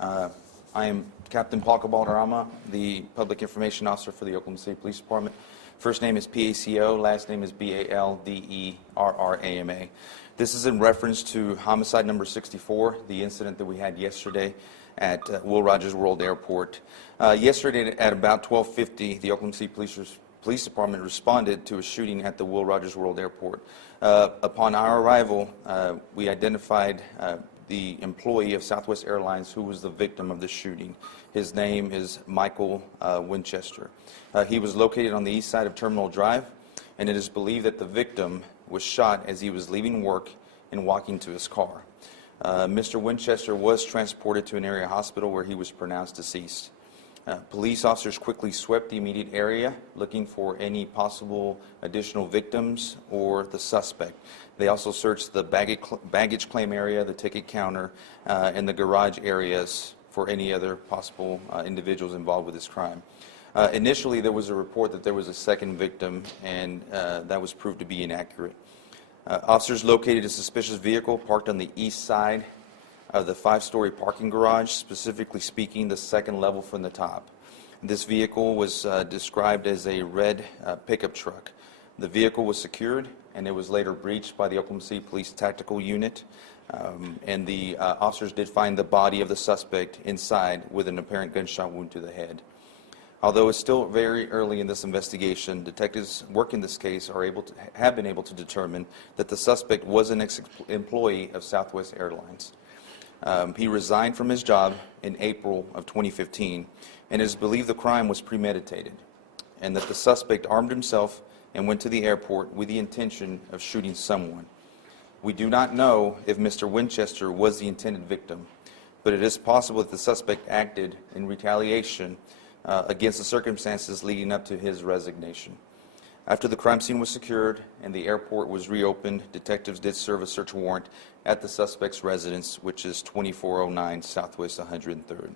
I am Captain Paco Balderrama, the Public Information Officer for the Oklahoma City Police Department. First name is Paco, last name is Balderrama. This is in reference to homicide number 64, the incident that we had yesterday at Will Rogers World Airport. Yesterday at about 12:50, the Oklahoma City Police Department responded to a shooting at the Will Rogers World Airport. Upon our arrival, we identified the employee of Southwest Airlines who was the victim of the shooting. His name is Michael Winchester. He was located on the east side of Terminal Drive, and it is believed that the victim was shot as he was leaving work and walking to his car. Mr. Winchester was transported to an area hospital where he was pronounced deceased. Police officers quickly swept the immediate area looking for any possible additional victims or the suspect. They also searched the baggage claim area, the ticket counter, and the garage areas for any other possible individuals involved with this crime. Initially, there was a report that there was a second victim, and that was proved to be inaccurate. Officers located a suspicious vehicle parked on the east side of the 5-story parking garage, specifically speaking the second level from the top. This vehicle was described as a red pickup truck. The vehicle was secured, and it was later breached by the Oklahoma City Police Tactical Unit, and the officers did find the body of the suspect inside with an apparent gunshot wound to the head. Although it's still very early in this investigation, detectives working this case have been able to determine that the suspect was an ex-employee of Southwest Airlines. He resigned from his job in April of 2015, and it is believed the crime was premeditated, and that the suspect armed himself and went to the airport with the intention of shooting someone. We do not know if Mr. Winchester was the intended victim, but it is possible that the suspect acted in retaliation against the circumstances leading up to his resignation. After the crime scene was secured and the airport was reopened, detectives did serve a search warrant at the suspect's residence, which is 2409 Southwest 103rd.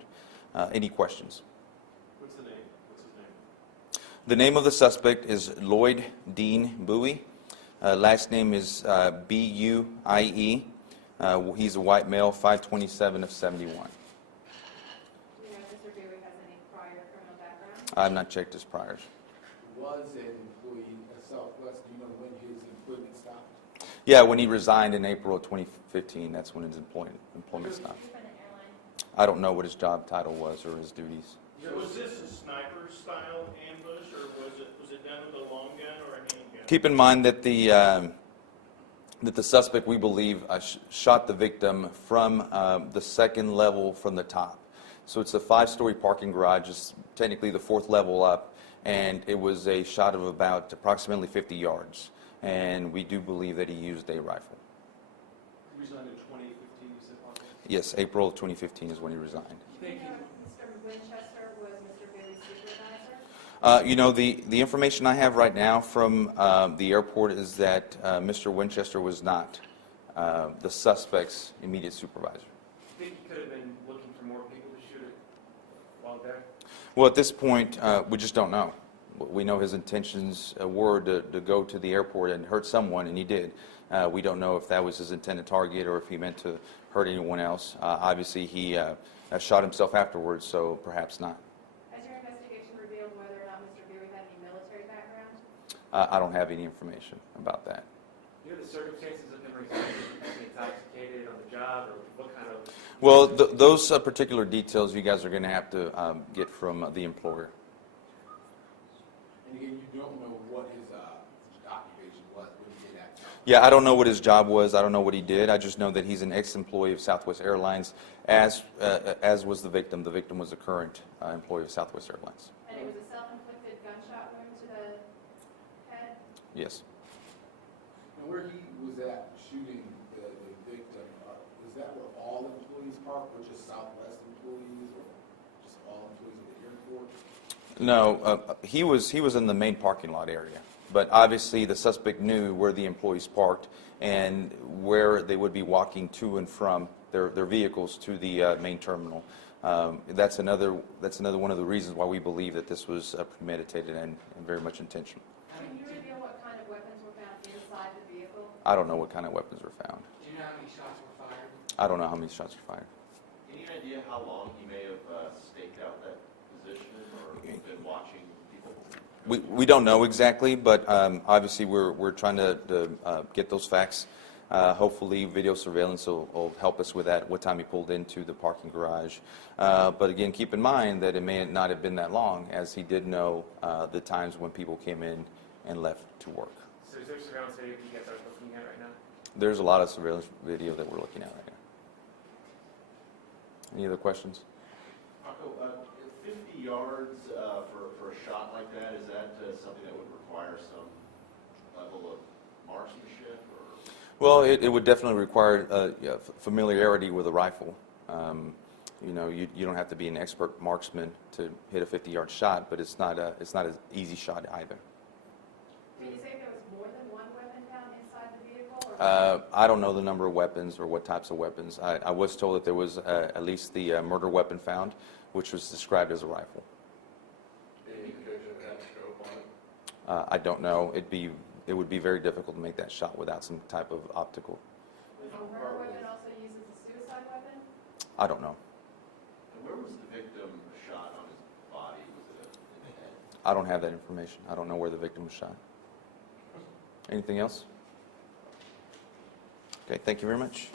Any questions? What's the name? What's his name? The name of the suspect is Lloyd Dean Buie. Last name is Buie. He's a white male, 527 of 71. I've not checked his priors. Was an employee at Southwest. Do you know when his employment stopped? Yeah, when he resigned in April of 2015, that's when his employment stopped. I don't know what his job title was or his duties. So was this a sniper-style ambush, or was it done with a long gun or a handgun? Keep in mind that the suspect, we believe, shot the victim from the second level from the top. So it's a 5-story parking garage. It's technically the 4th level up, and it was a shot of about approximately 50 yards. And we do believe that he used a rifle. He resigned in 2015, you said, Michael? Yes, April of 2015 is when he resigned. Thank you. Mr. Winchester was Mr. Buie's supervisor? You know, the information I have right now from the airport is that Mr. Winchester was not the suspect's immediate supervisor. Do you think he could have been looking for more people to shoot it while there? Well, at this point, we just don't know. We know his intentions were to go to the airport and hurt someone, and he did. We don't know if that was his intended target or if he meant to hurt anyone else. Obviously, he shot himself afterwards, so perhaps not. Has your investigation revealed whether or not Mr. Buie had any military background? I don't have any information about that. Do you know the circumstances of him resigning? Was he intoxicated on the job, or what kind of... Well, those particular details you guys are going to have to get from the employer. And again, you don't know what his occupation was when he did that. Yeah, I don't know what his job was. I don't know what he did. I just know that he's an ex-employee of Southwest Airlines, as was the victim. The victim was a current employee of Southwest Airlines. And it was a self-inflicted gunshot wound to the head? Yes. And where he was at shooting the victim, was that where all employees park, or just Southwest employees, or just all employees of the airport? No, he was in the main parking lot area. But obviously, the suspect knew where the employees parked and where they would be walking to and from their vehicles to the main terminal. That's another one of the reasons why we believe that this was premeditated and very much intentional. Can you reveal what kind of weapons were found inside the vehicle? I don't know what kind of weapons were found. Do you know how many shots were fired? I don't know how many shots were fired. Any idea how how long he may have staked out that position or been watching people? We don't know exactly, but obviously we're trying to get those facts. Hopefully video surveillance will help us with that, what time he pulled into the parking garage. But again, keep in mind that it may not have been that long, as he did know the times when people came in and left to work. So is there surveillance video you guys are looking at right now? There's a lot of surveillance video that we're looking at right now. Any other questions? Paco, 50 yards for a shot like that, is that something that would require some level of marksmanship? Or? Well, it would definitely require familiarity with a rifle. You know, you don't have to be an expert marksman to hit a 50-yard shot, but it's not an easy shot either. Did you say there was more than one weapon found inside the vehicle? Or I don't know the number of weapons or what types of weapons. I was told that there was at least the murder weapon found, which was described as a rifle. Any indication of that scope on it? I don't know. It would be very difficult to make that shot without some type of optical. was the murder weapon also used as a suicide weapon? I don't know. And where was the victim shot on his body? Was it in the head? I don't have that information. I don't know where the victim was shot. Anything else? Okay, thank you very much.